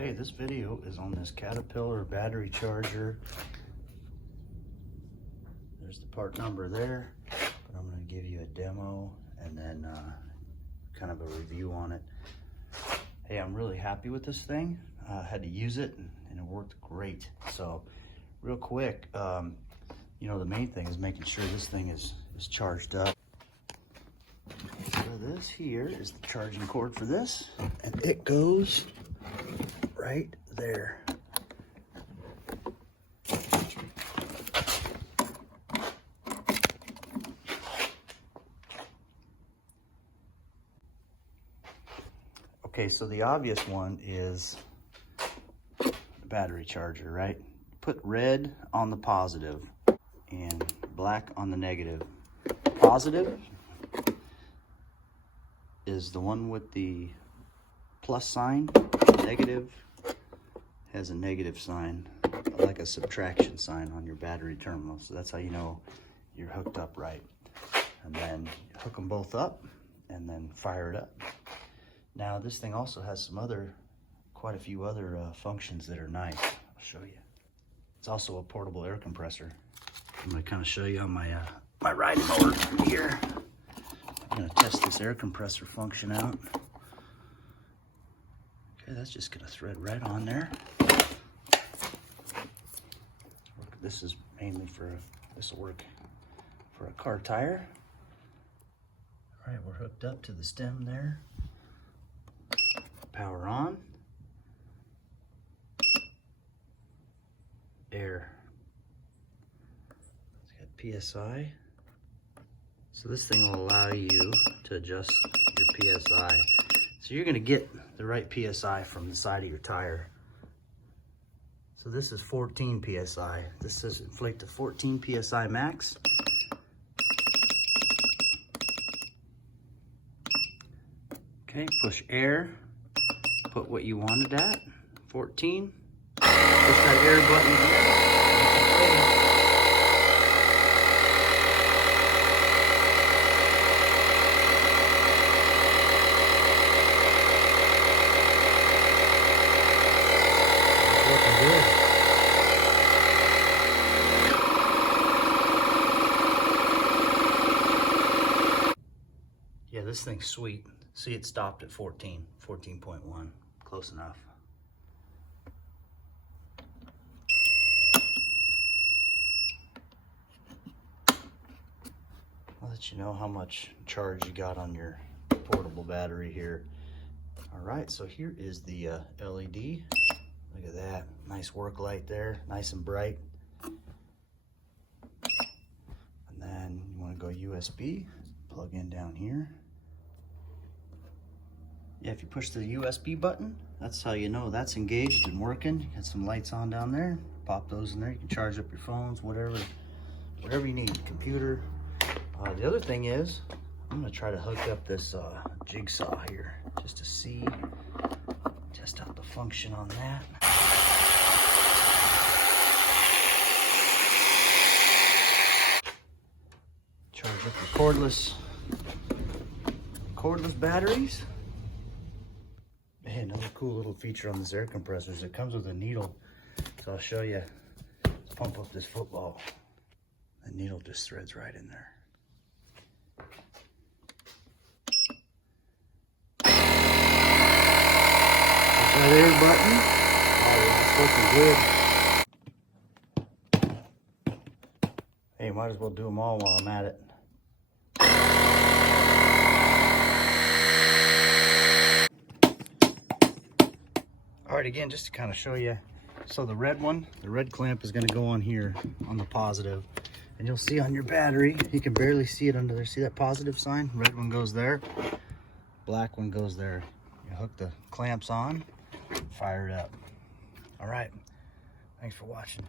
Hey, this video is on this Caterpillar battery charger. There's the part number there, but I'm going to give you a demo and then kind of a review on it. Hey, I'm really happy with this thing. I had to use it and it worked great. So real quick, you know, the main thing is making sure this thing is charged up. So this here is the charging cord for this, and it goes right there. Okay, so the obvious one is the battery charger, right? Put red on the positive and black on the negative. Positive is the one with the plus sign. Negative has a negative sign, like a subtraction sign on your battery terminal. So that's how you know you're hooked up right. And then hook them both up and then fire it up. Now this thing also has some quite a few other functions that are nice. I'll show you. It's also a portable air compressor. I'm gonna kind of show you on my my riding mower here. I'm gonna test this air compressor function out. Okay, that's just gonna thread right on there. This is mainly this will work for a car tire. All right, we're hooked up to the stem there. Power on. Air. It's got PSI. So this thing will allow you to adjust your PSI. So you're gonna get the right PSI from the side of your tire. So this is 14 PSI. This says inflate to 14 PSI max. Okay, push air. Put what you wanted at, 14. Push that air button again. Good. Yeah, this thing's sweet. See, it stopped at 14.1. Close enough. I'll let you know how much charge you got on your portable battery here. All right, so here is the LED. Look at that, nice work light there, nice and bright. And then you want to go USB, plug in down here. Yeah, if you push the USB button, that's how you know that's engaged and working. Got some lights on down there. Pop those in there. You can charge up your phones, whatever you need, computer. The other thing is, I'm gonna try to hook up this jigsaw here just to test out the function on that. Charge up your cordless batteries. Man, another cool little feature on this air compressor is it comes with a needle. So I'll show you. Let's pump up this football. The needle just threads right in there. That air button. Oh, it's looking good. Hey, might as well do them all while I'm at it. All right, again, just to kind of show you. So the red clamp is going to go on here on the positive. And you'll see on your battery, you can barely see it under there. See that positive sign? Red one goes there. Black one goes there. You hook the clamps on. Fire it up. All right, thanks for watching.